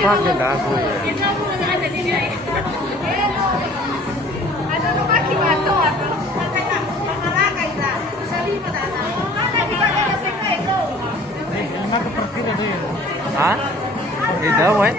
pakai dagu ya. Hah? Tidak, weh.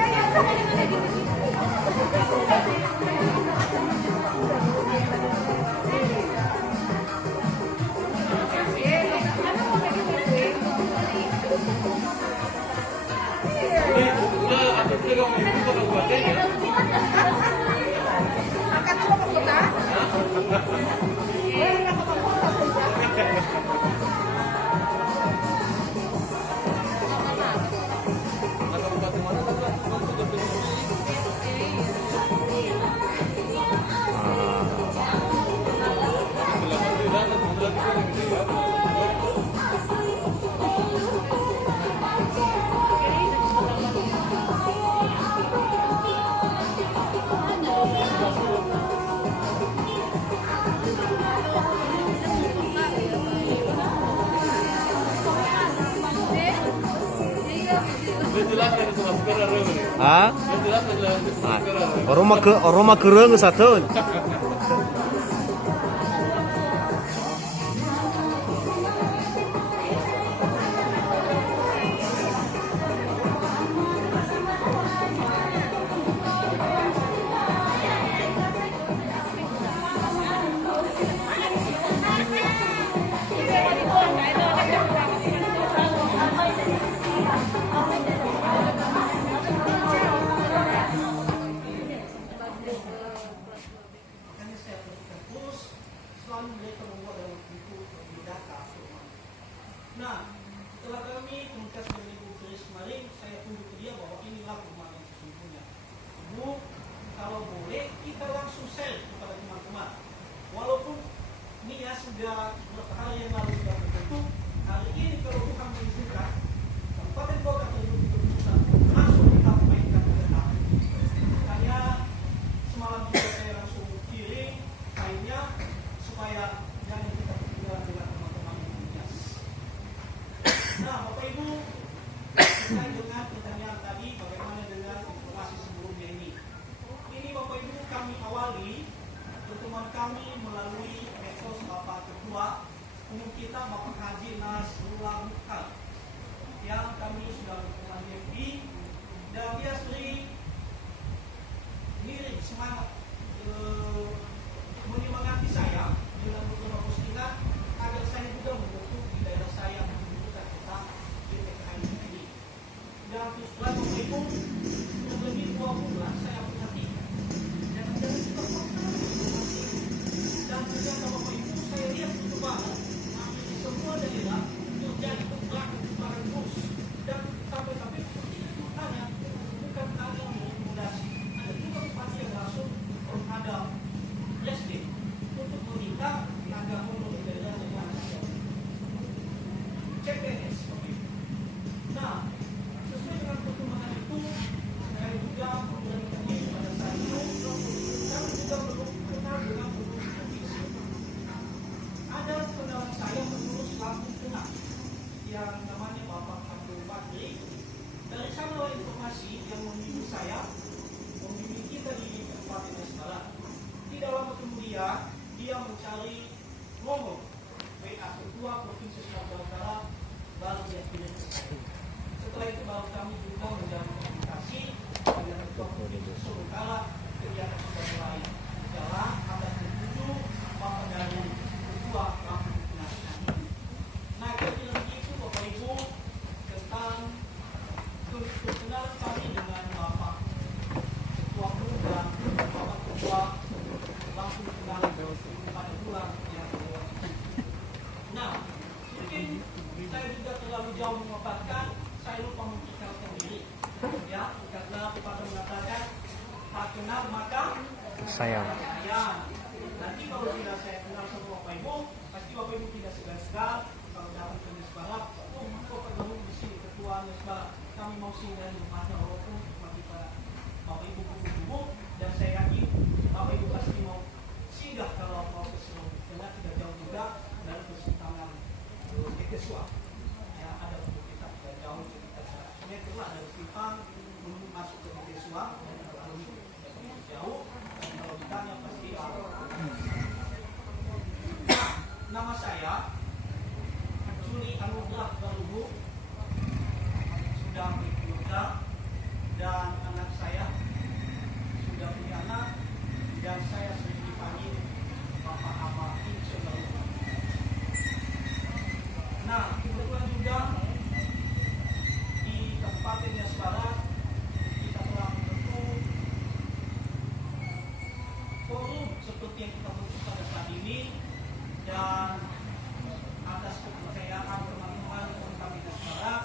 Hah? Orang mah kereung sateun. Nah, setelah kami komunikasi dengan Ibu Chris kemarin, saya tunjuk ke dia bahwa inilah rumah yang sesungguhnya. Bu, kalau boleh kita langsung share kepada teman-teman. Walaupun ini ya sudah beberapa hari yang lalu sudah terbentuk, hari ini kalau Tuhan mengizinkan, Kabupaten Kota terbentuk langsung kita mainkan ke depan. Makanya semalam juga saya langsung kirim filenya supaya jangan kita ketinggalan dengan teman-teman yang bias. Nah, Bapak Ibu, terkait dengan pertanyaan tadi, bagaimana dengan informasi sebelumnya ini? Ini Bapak Ibu kami awali pertemuan kami melalui medsos Bapak Ketua Umum kita Bapak Haji Nasrullah Mukhtar, yang kami sudah berteman di FB, dan dia sering mirip semangat menyemangati saya dengan beberapa postingan agar saya juga membentuk di daerah saya membutuhkan kita di PKN ini. Dan terus terang Bapak Ibu, sudah lebih 2 bulan saya perhatikan. Jangan-jangan kita fakta dan ternyata Bapak Ibu saya lihat itu banget hampir di semua daerah terjadi kebakaran terus, dan sampai-sampai bertanya bukan ada rekomendasi, ada juga bupati yang langsung ada presiden untuk meminta tenaga honorer di daerah yang lain. CPNS. Nah, sesuai dengan perkembangan itu, saya juga memberikan diri pada saat itu, dan juga belum kenal dengan provinsi. Ada kenalan saya mengurus Lampung Tengah yang namanya Bapak Abdul Bakri. Dari sana informasi yang membimbing saya, membimbing kita di Kabupaten Barat. Tidak lama kemudian dia mencari nomor WA Ketua Provinsi Sumatera Utara, baru dia kirim. Setelah itu baru kami juga menjalin komunikasi dengan Ketua Provinsi Sumatera Utara. Kegiatan sudah mulai jalan, ada 7 Bapak dari Ketua Lampung Tengah. Nah, kira-kira begitu Bapak Ibu tentang perkenalan kami dengan Bapak Ketua Umum dan Bapak Ketua Lampung Tengah pada bulan yang lalu. Nah, mungkin saya juga terlalu jauh memaparkan, saya lupa memperkenalkan diri. Ya, karena pepatah mengatakan tak kenal maka Sayang. Nanti kalau tidak saya kenal sama Bapak Ibu, pasti Bapak Ibu tidak segan-segan kalau datang ke Nesbarat. Oh, Bapak Gabung di sini Ketua Nesbarat. Kami mau singgah di rumahnya walaupun bagi Bapak Ibu kumpul-kumpul, dan saya yakin Bapak Ibu pasti mau singgah kalau mau ke Sulawesi Tengah, tidak jauh juga dari persimpangan Ekesua. Ya, ada untuk kita tidak jauh sekitar 100 meter lah dari Simpang masuk ke anugerah baru sudah berkeluarga dan anak saya sudah punya anak dan saya sering dipanggil Bapak Abah Insyaallah. Nah, kebetulan juga di Kabupaten Nias Barat kita telah membentuk forum seperti yang kita bentuk pada saat ini, dan atas kepercayaan teman-teman kami Nias Barat,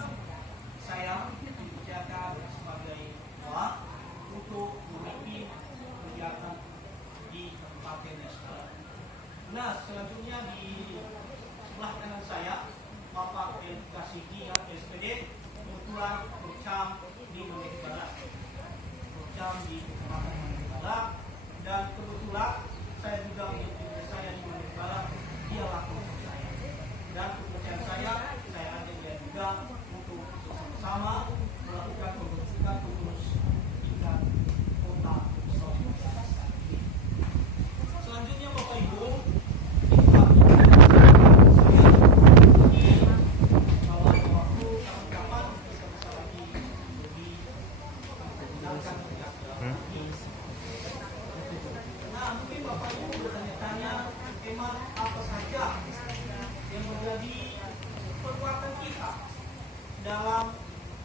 saya dipercayakan sebagai ketua untuk memimpin kegiatan di Kabupaten Nias Barat. Nah, selanjutnya di sebelah kanan saya Bapak Kasigi SPD, kebetulan bercam di Manggis Barat, bercam di Kecamatan Manggis Barat, dan kebetulan saya juga menjadi saya di Manggis Barat, dia laku saya, dan kepercayaan saya ajak dia juga untuk bersama melakukan pembentukan pengurus tingkat kota Solo. Selanjutnya Bapak Ibu, nah mungkin Bapak Ibu bertanya-tanya, emang apa saja yang menjadi kekuatan kita dalam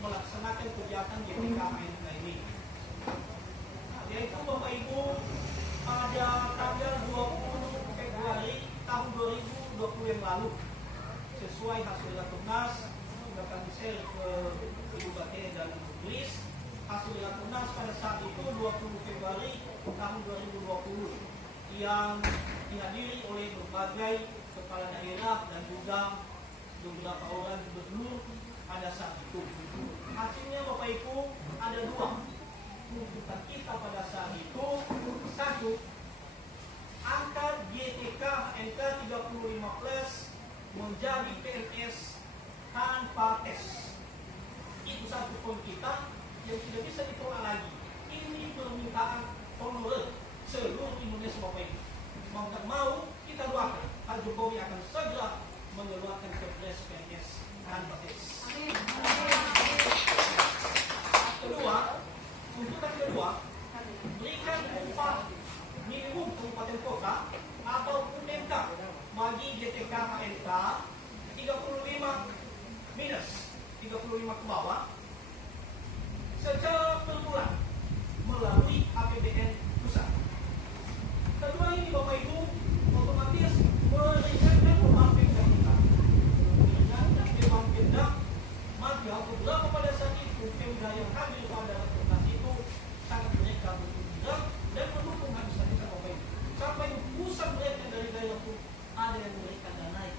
melaksanakan kegiatan GPK ANK ini. Yaitu Bapak Ibu, pada tanggal 20 Februari tahun 2020 yang lalu, sesuai hasil Rakernas sudah kami share ke Ibu Bate dan Ibu Tulis. Hasil Rakernas pada saat itu 20 Februari tahun 2020 yang dihadiri oleh berbagai kepala daerah dan juga beberapa orang gubernur pada saat itu. Hasilnya Bapak Ibu ada dua tuntutan kita pada saat itu. Satu, angka GTK NK 35 plus menjadi PNS tanpa tes. Itu satu poin kita yang tidak bisa ditolak lagi. Ini permintaan honorer seluruh Indonesia Bapak Ibu. Mau tak mau kita doakan Pak Jokowi akan segera mengeluarkan Kepres PNS tanpa tes. Kedua, tuntutan kedua, berikan upah minimum kabupaten kota atau UMK bagi GTK HNK 35 minus 35 ke bawah secara per bulan melalui APBN pusat. Kedua ini Bapak Ibu otomatis meringankan beban Pemda kita, meringankan beban Pemda. Maka beberapa pada saat itu Pemda yang hadir pada Rakernas itu sangat mereka bergembira dan mendukung habis-habisan Bapak Ibu. Sampai pusat mereka dari daerah pun ada yang mereka danai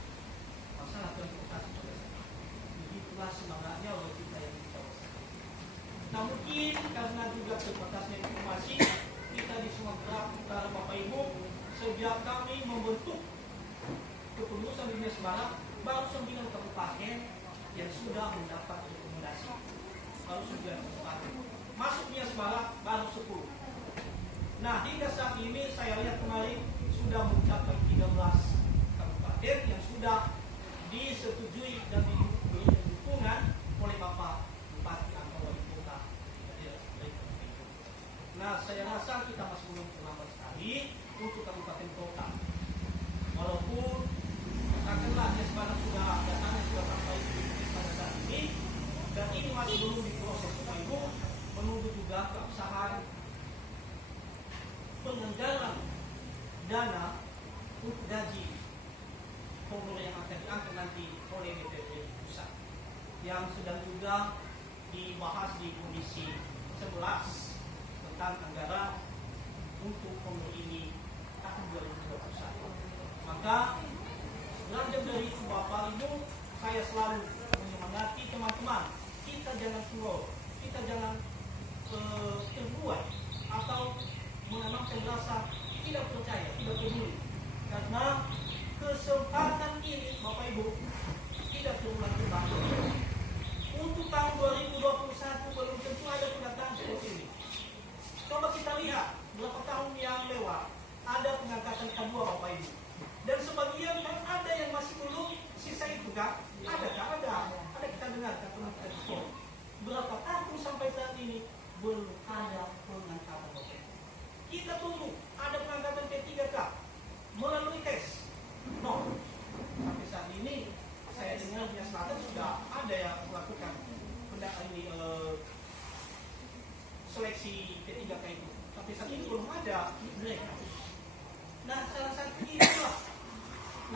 masalah transportasi pada saat itu. Begitulah semangatnya oleh kita yang di kawasan. Nah mungkin karena juga terbatasnya informasi kita di Sumatera Utara Bapak Ibu, sejak kami membentuk kepengurusan di Nias Barat, baru 9 kabupaten yang sudah mendapat rekomendasi. Baru 9 kabupaten. Masuk Nias Barat baru 10. Nah hingga saat ini saya lihat kemarin sudah mencapai 13 kabupaten yang sudah disetujui dan diberikan dukungan oleh Bapak Bupati atau Wali Kota. Nah, saya rasa kita masih belum terlambat sekali untuk kabupaten kota. Walaupun katakanlah Nias Barat sudah datangnya sudah sampai pada saat ini, dan ini masih belum diproses Bapak Ibu, menunggu juga keabsahan penganggaran dana untuk gaji honorer yang akan diangkat nanti oleh DPRD pusat, yang sedang juga dibahas di Komisi 11 tentang anggaran untuk honorer ini tahun 2021. Maka belajar dari itu Bapak Ibu, saya selalu menyemangati teman-teman, kita jangan keluar, kita jangan terbuai atau menanamkan rasa tidak percaya, tidak peduli, karena kesempatan ini Bapak Ibu tidak terulang kembali. Untuk tahun 2021 belum tentu ada pendataan seperti ini. Coba kita lihat berapa tahun yang lewat ada pengangkatan kedua Bapak Ibu, dan sebagian kan ada yang masih belum sisa itu kan, ada kan?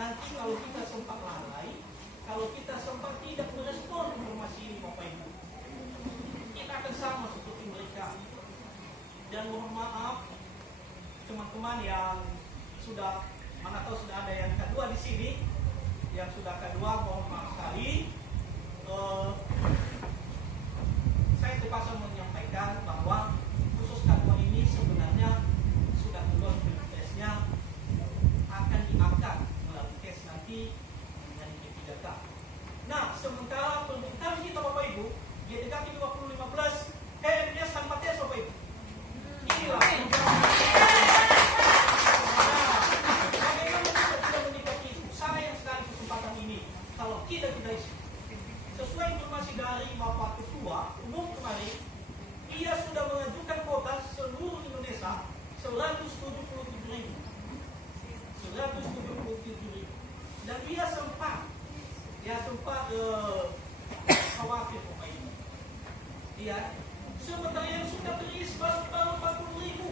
nanti kalau kita sempat lalai, kalau kita sempat tidak merespon informasi ini Bapak Ibu, kita akan sama seperti mereka. Dan mohon maaf teman-teman yang sudah, mana tahu sudah ada yang kedua di sini, yang sudah kedua, mohon maaf sekali. Saya terpaksa menyampaikan bahwa khusus kedua ini sebenarnya sudah keluar tesnya, akan diangkat melalui tes nanti dengan G3K. Nah, sementara pemberitaan kita Bapak Ibu, G3K 2015, KMS tanpa tes Bapak Ibu. Inilah. Bagaimana kita tidak menikmati sayang sekali kesempatan ini kalau kita tidak isi. Sesuai informasi dari Bapak Ketua Umum kemarin, ia sudah mengajukan kuota seluruh Indonesia 177.000. 177.000. Dan dia sempat khawatir Bapak Ibu. Sementara yang sudah terisi baru 40.000.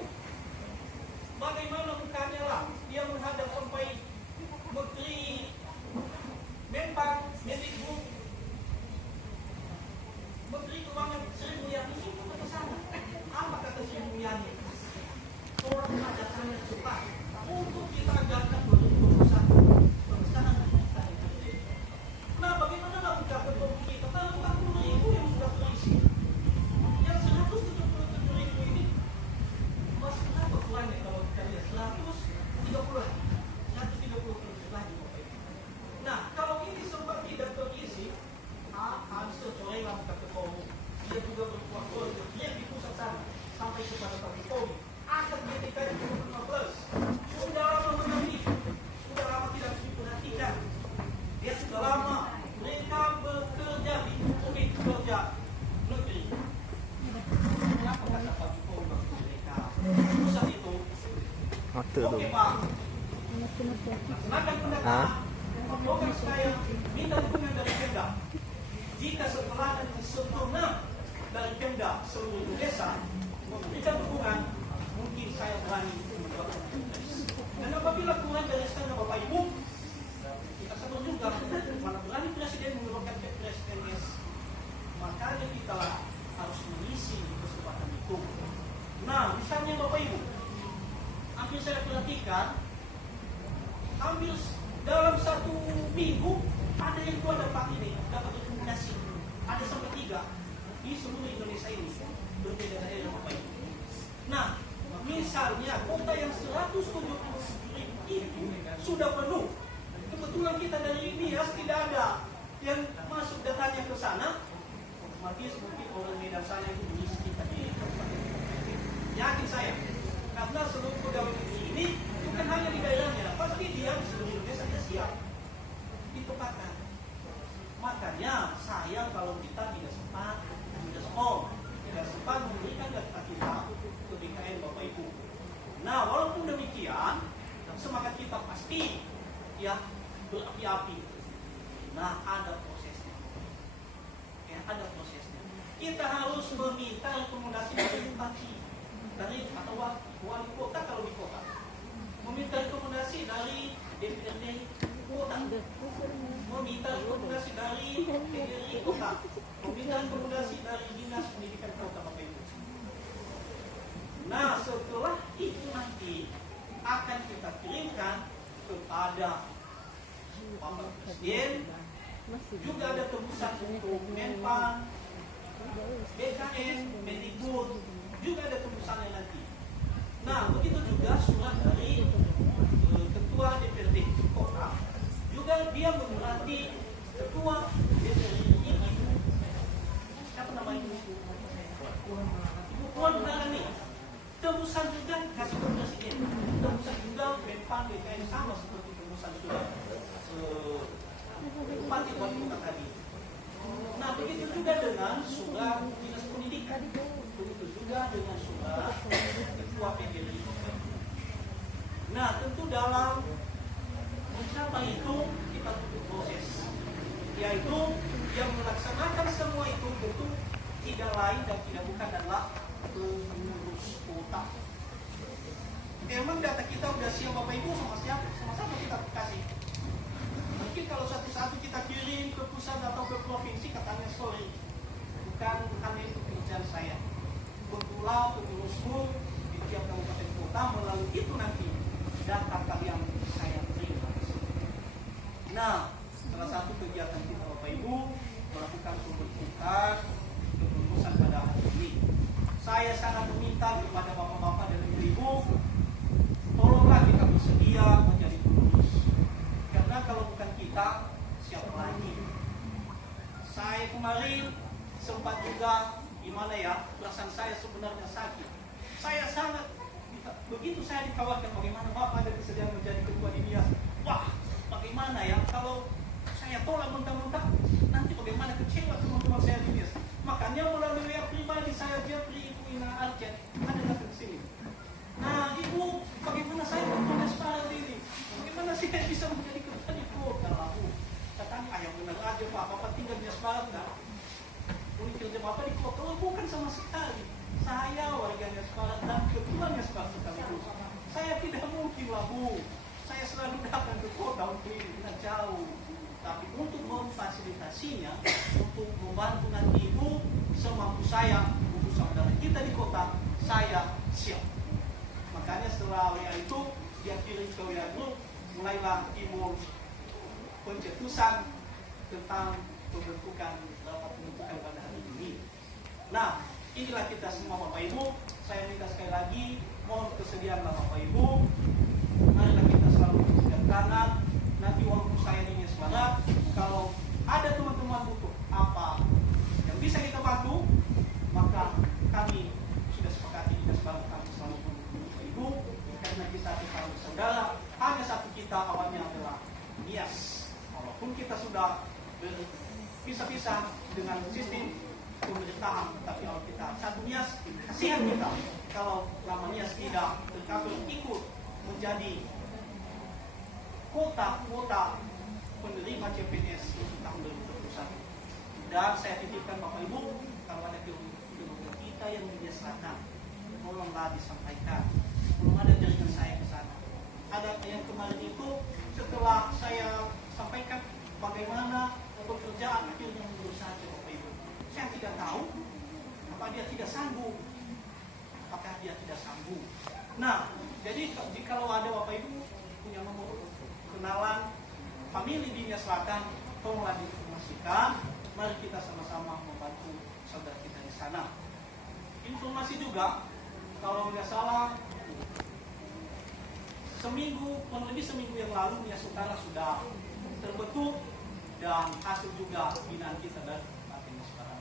Bagaimana bukannya lah dia menghadap sampai Menteri Menpan, Mendikbud, Menteri Keuangan Sri Mulyani itu ke sana. Apa kata Sri Mulyani? Orang mengajakkannya cepat untuk kita agakkan pengesahan kita. Nah, bagaimana lah kita ketemu kita? Kalau 40.000 yang sudah terisi, yang 177.000 ini masih berapa kurangnya kalau kita lihat 130 lagi Bapak Ibu. Nah, kalau ini sempat tidak terisi, habis tercoreng kita ketemu. Dia juga berkuasa dia di pusat sana sampai kepada Pak Jokowi. Akan G3K 2015 sudah lama menanti, sudah lama tidak diperhatikan. Dia sudah lama mereka bekerja di unit kerja negeri. Kenapa kata Pak Jokowi waktu mereka pusat itu? Oke Pak, laksanakan pendataan. Program saya minta dukungan dari Pemda. Jika setelah dan sempurna dari Pemda seluruh desa memberikan dukungan, mungkin saya berani membuat tes. Dan apabila kurang dari sana Bapak Ibu, kita sabar juga. Mana berani Presiden mengeluarkan Kepres NS, makanya kita harus mengisi kesempatan itu. Nah, misalnya Bapak Ibu, hampir saya perhatikan, hampir dalam 1 minggu ada yang 2 dapat rekomendasi, ada sampai 3 di seluruh Indonesia ini, berbeda daerah Bapak Ibu. Nah, misalnya kota yang 177.000 itu sudah penuh. Kebetulan kita dari Nias tidak ada yang masuk datanya ke sana, otomatis mungkin orang Medan sana itu mengisi kita di kabupaten. Yakin saya, karena seluruh pegawai negeri ini bukan hanya di daerahnya, pasti dia di seluruh Indonesia dia siap ditempatkan. Makanya saya kalau kita tidak sempat memberikan data kita ke BKN Bapak Ibu. Nah, walaupun demikian, semangat kita pasti ya berapi-api. Nah, ada prosesnya. Ada prosesnya. Kita harus meminta rekomendasi dari bupati, atau wali kota kalau di kota. Meminta rekomendasi dari DPRD kota, meminta rekomendasi dari DPRD kota, meminta rekomendasi dari Dinas Pendidikan Kota Bapak Ibu. Nah, setelah itu nanti akan kita kirimkan kepada Bapak Presiden. Juga ada tembusan untuk Menpan, BKN, Mendikbud, juga ada tembusannya nanti. Nah, begitu juga surat dari Ketua DPRD Kota. Juga dia menurati Ketua DPRD ini. Siapa namanya? Ibu Puan Maharani. Tembusan juga kasih ke Presiden. Tembusan juga Menpan, BKN sama seperti tembusan sudah Bupati Wali Kota tadi. Nah, begitu juga dengan surat Dinas Pendidikan. Begitu juga dengan surat Ketua PGRI. Nah, tentu dalam mencapai itu kita butuh proses, yaitu yang melaksanakan semua itu tentu tidak lain dan tidak bukan adalah pengurus kota. Memang data kita sudah siap Bapak Ibu, sama siapa kita kasih. Jadi kalau satu-satu kita kirim ke pusat atau ke provinsi, katanya sorry, bukan itu kerjaan saya. Kebetulan pengurusmu di tiap kabupaten kota melalui itu nanti data kalian saya terima. Nah, salah satu kegiatan kita Bapak Ibu melakukan pembentukan kepengurusan pada hari ini. Saya sangat meminta kepada bapak-bapak dan ibu-ibu, tolonglah kita bersedia menjadi pengurus. Karena kalau bukan kita, siapa lagi? Saya kemarin sempat juga, gimana ya, perasaan saya sebenarnya sakit. Saya sangat, begitu saya ditawarkan bagaimana Bapak ada kesediaan menjadi ketua Dinias. Wah, bagaimana ya, kalau saya tolak mentah-mentah, nanti bagaimana kecewa teman-teman saya Dinias. Makanya melalui WA pribadi saya Jeffrey Ibu Ina Arjen, ada datang ke sini. Nah, Ibu, bagaimana saya bertugas sekarang ini? Bagaimana sih saya bisa menjadi ketua di kota Labu? Katanya, ayah benar aja Pak, Bapak tinggal di Asbarat kan? Unit kerja Bapak di kota Labu bukan sama sekali. Saya warganya Asbarat dan ketuanya Asbarat sekaligus. Saya tidak mungkin Labu. Saya selalu datang ke kota untuk ini, tidak jauh. Tapi untuk memfasilitasinya, untuk membantu nanti Ibu semampu saya untuk saudara kita di kota, saya siap. Makanya setelah WA itu dia kirim ke WA Group, mulailah timbul pencetusan tentang pembentukan rapat pembentukan pada hari ini. Nah, inilah kita semua Bapak Ibu. Saya minta sekali lagi mohon kesediaan Bapak Ibu. Marilah kita selalu berpegang tangan. Nanti walaupun saya di Barat, kalau ada teman-teman butuh apa yang bisa kita bantu, maka kami sudah sepakati di Barat kami selalu mendukung Ibu, karena kita tetap bersaudara. Hanya satu kita awalnya adalah Nias. Walaupun kita sudah berpisah-pisah dengan sistem pemerintahan, tapi kalau kita satu Nias, kasihan kita kalau lama Nias tidak tercover ikut menjadi kuota penerima CPNS untuk tahun 2021. Dan saya titipkan Bapak Ibu, kalau ada keluarga kita yang di Selatan, tolonglah disampaikan. Belum ada jaringan saya ke sana. Ada yang kemarin itu setelah saya sampaikan bagaimana pekerjaan akhirnya menurut saja Bapak Ibu. Saya tidak tahu apa dia tidak sanggup, apakah dia tidak sanggup. Nah, jadi jikalau ada Bapak Ibu punya nomor kenalan famili di Selatan, tolonglah diinformasikan. Mari kita sama-sama membantu saudara kita di sana. Informasi juga, kalau tidak salah, kurang lebih seminggu yang lalu Nias Utara sudah terbentuk dan hasil juga binaan kita dari Kabupaten Nias Barat.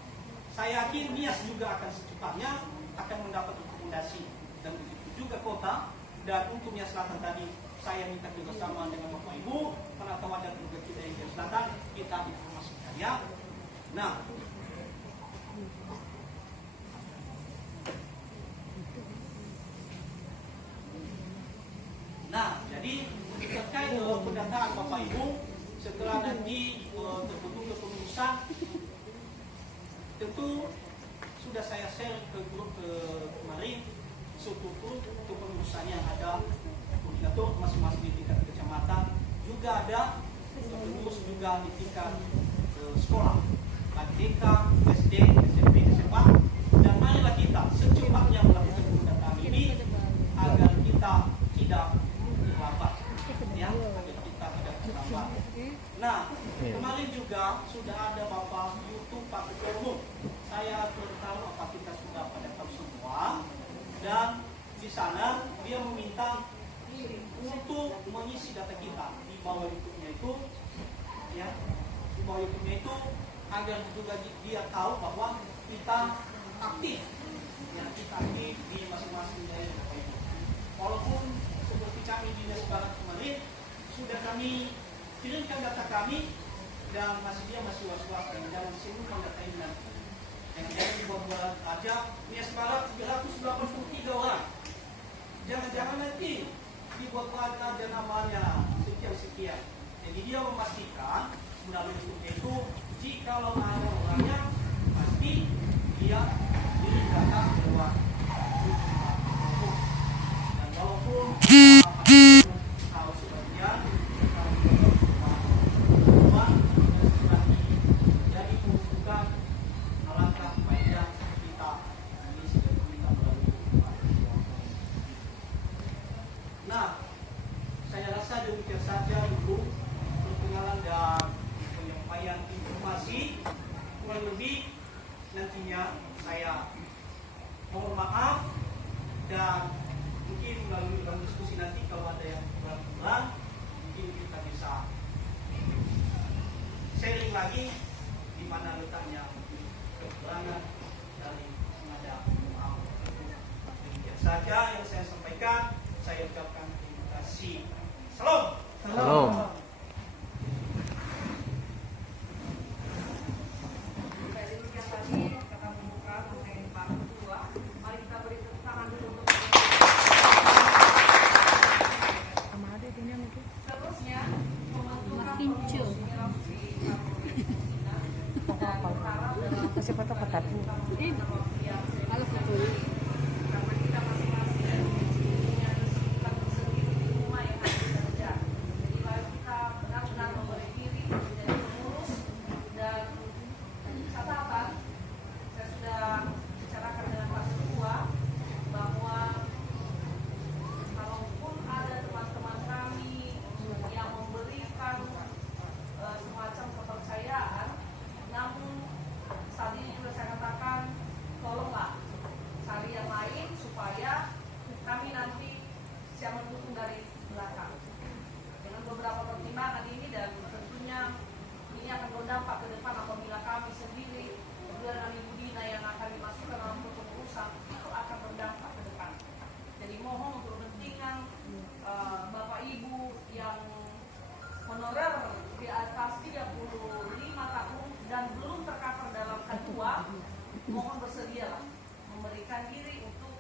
Saya yakin Nias juga akan secepatnya akan mendapat rekomendasi dan begitu juga kota. Dan untuk Nias Selatan tadi, saya minta kerjasama dengan Bapak Ibu, karena tahu ada keluarga kita yang di Selatan, kita informasikan ya. Nah, jadi terkait pendataan Bapak Ibu, setelah nanti terbentuk kepengurusan, tentu sudah saya share ke grup kemarin, struktur kepengurusan yang ada koordinator masing-masing di tingkat kecamatan, juga ada pengurus juga di tingkat sekolah, TK, SD, SMP, SMA, dan marilah kita secepatnya melakukan pendataan ini agar kita tidak terlambat, ya, agar kita tidak terlambat. Nah, kemarin juga sudah ada Bapak YouTube Pak Ketua Umum. Saya beritahu apa kita sudah pada tahu semua, dan di sana dia meminta untuk mengisi data kita di bawah YouTube-nya itu, ya, di bawah YouTube-nya itu agar juga dia tahu bahwa kita aktif, ya, kita aktif di masing-masing daerah. Walaupun seperti kami di Nias Barat kemarin sudah kami kirimkan data kami dan dia masih was-was dan jangan simpan data ini nanti. Yang jadi dibuat aja Nias Barat 383 orang. Jangan-jangan nanti dibuat aja namanya sekian-sekian. Jadi dia memastikan melalui itu jika ada orangnya pasti dia diri data keluar. Dan walaupun tahu sebagian demikian saja dulu perkenalan dan penyampaian informasi. Kurang lebih nantinya saya mohon maaf, dan mungkin melalui dalam diskusi nanti kalau ada yang kurang-kurang mungkin kita bisa sharing lagi di mana letaknya kekurangan dari sengaja. Maaf. Demikian saja yang saya sampaikan. Saya ucapkan terima kasih. Salam. Salam. Kasi foto ka tapo. Kalau foto semacam kepercayaan, namun saat ini juga saya katakan tolonglah cari yang lain supaya kami nanti siap mendukung dari belakang dengan beberapa pertimbangan ini, dan tentunya ini akan berdampak ke depan apabila kami sendiri berdua dengan Ibu Dina yang akan dimasukkan dalam kepengurusan itu akan berdampak ke depan. Jadi mohon untuk kepentingan Bapak Ibu yang honorer di atas 35 tahun dan belum tercover dalam ketua, mohon bersedialah memberikan diri untuk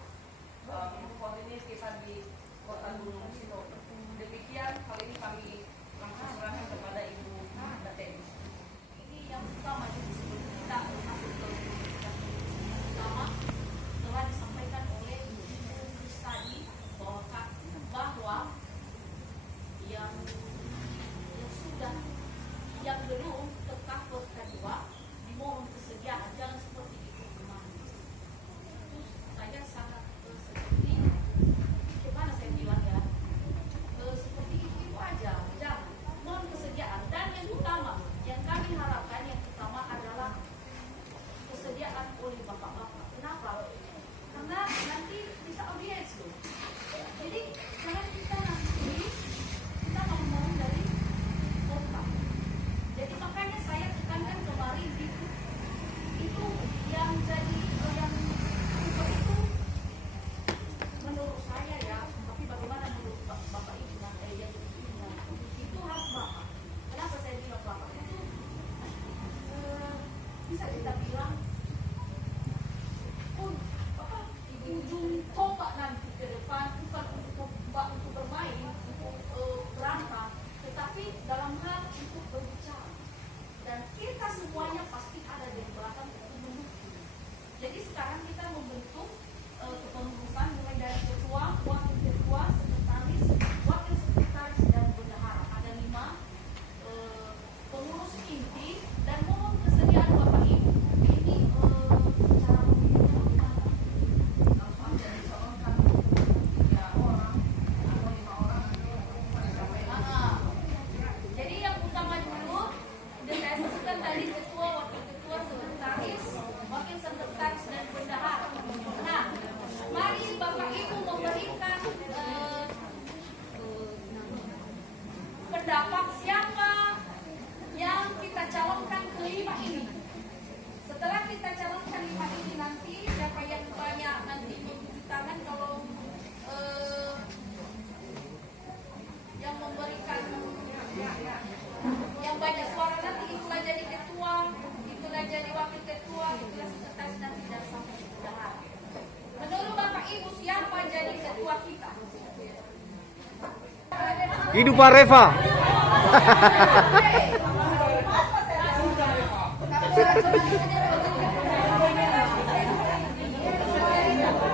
koordinir kita di Kota Gunung Sitoli. Demikian kali ini kami langsung serahkan kepada Ibu Daten. Ini yang utama sebelum kita masuk ke utama telah disampaikan oleh Ibu Kris tadi bahwa yang belum tercover kedua dimohon kesediaan, jangan seperti itu kemarin. Terus saya sangat seperti gimana saya bilang ya, seperti itu aja, jangan mohon kesediaan. Dan yang utama yang kami harapkan, yang utama adalah kesediaan oleh bapak-bapak. Kenapa? Karena nanti kita audiens loh. Jadi jangan kita nanti kita ngomong dari kota. Jadi makanya saya tekankan kemarin itu yang jadi yang itu menurut saya ya, tapi bagaimana menurut Bapak Ibu yang itu harus Bapak. Kenapa saya bilang Bapak itu bisa kita bilang di ujung tombak nanti ke depan, bukan untuk bermain, untuk berangkat, tetapi dalam hal untuk berbicara. Dan kita semuanya pasti ada di belakang untuk mendukung. Jadi sekarang kita membentuk kepengurusan mulai dari ketua, wakil ketua, sekretaris, wakil sekretaris, dan bendahara. Ada 5 pengurus inti, dan mohon kesediaan Bapak Ibu. Ini cara memilihnya bagaimana? Langsung aja dicalonkan 3 orang atau 5 orang. Jadi yang utama dulu sudah saya sebutkan tadi, ketua, wakil ketua, sekretaris, wakil sekretaris, dan bendahara. Nah, mari Bapak Ibu memberikan pendapat siapa yang kita calonkan ke-5 ini. Setelah kita calonkan 5 ini, nanti siapa yang banyak nanti mencuci tangan, kalau yang memberikan yang banyak suara nanti itulah jadi ketua, itulah jadi wakil ketua, itulah sekretaris dan tidak sampai bendahara. Menurut Bapak Ibu siapa jadi ketua kita? Hidup Pak Reva.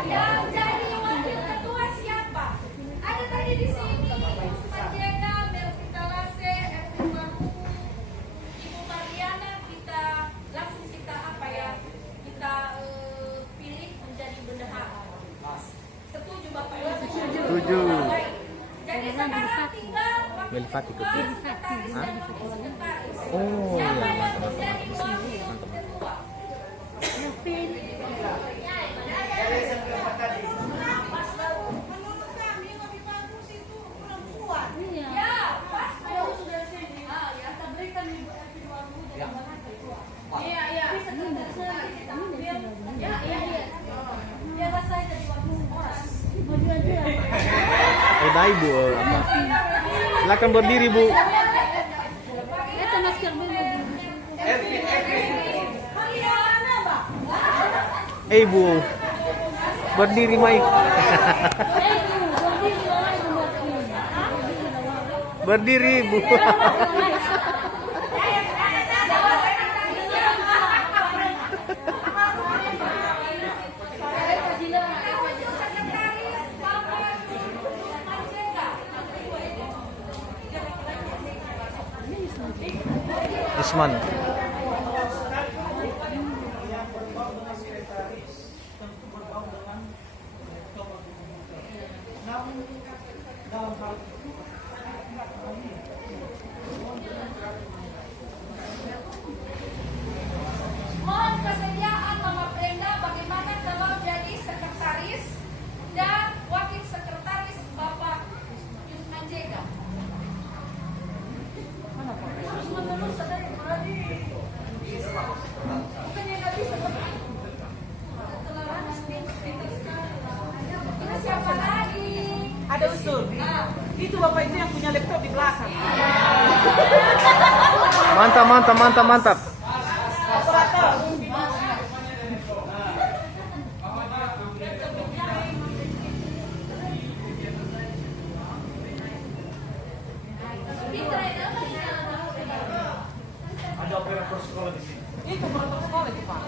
Yang jadi wakil ketua siapa? Ada tadi di sini Usman Jena, Melvita Lase, Erwin Baru, Ibu Mariana. Kita langsung kita pilih menjadi bendahara. Setuju Bapak Ibu? Setuju. Baik. Jadi sekarang tinggal wakil Melifati ikut. Jadi satu, Hah? jadi satu lagi. Oh iya, mantap. Novin. Iya. Mau jual-jual. Udah ibu apa? Silakan berdiri bu. Itu masker dulu. Ibu berdiri Mike. Berdiri ibu. Isman. Mohon kesediaan Mama Brenda bagaimana kalau jadi sekretaris dan wakil sekretaris Bapak Yusman Jega. Yusman dulu sadar berani. Bukannya nggak bisa ini siapa lagi? Ada usul. Itu bapak itu yang punya laptop di belakang. Mantap, mantap, mantap, mantap. Operator. Ada operator sekolah di sini. Itu operator sekolah itu pak.